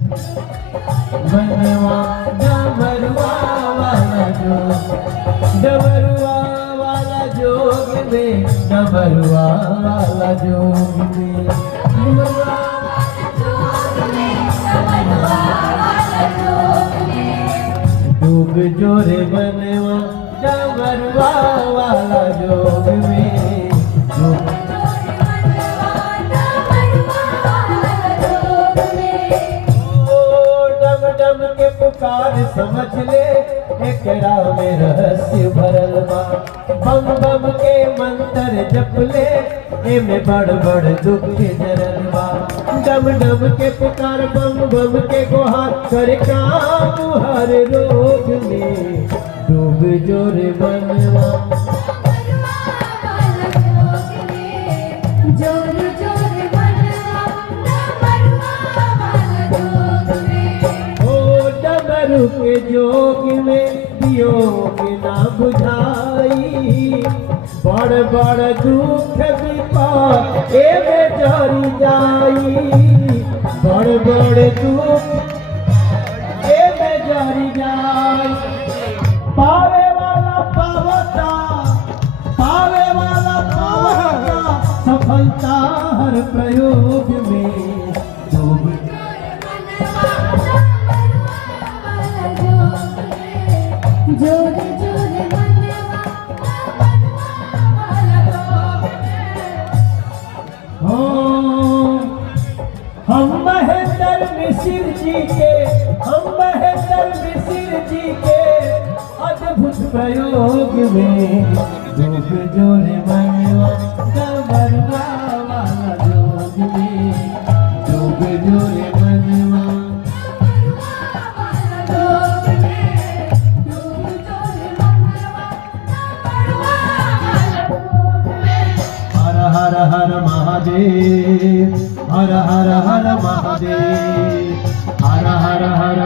बनवा डमरुआ वाला जोग, डमरुआ वाला जोग में, डमरुआ वाला जोग में, डमरुआ जोग जोरे बनवा डमरुआ वाला जोग में, डम के पुकार समझ ले एकरा में रहस्य भरल बा, बम बम के मंत्र जप ले एमे बड़ बड़ दुख जरल बा, डम डम के पुकार बम बम के गुहार कर काम हर रोग में, डूब जोरे बनवा के जोग में वियोग ना बुझाई, बड़ बड़ दुख विपद एमे जरी जाई, बड़ बड़ दुख एमे जरी जाई, पावे वाला पावता, पावे वाला पावता, सफलता हर प्रयोग में, डूब जोरे जोरे बनवा हम महेंद्र मिश्र जी के, हम महेंद्र मिश्र जी के अद्भुत प्रयोग में, जोग जोरे बनवा डमरुआ वाला जोग में, जोग जोरे बनवा हर हर महादेव, हर हर हर महादेव, हर हर हर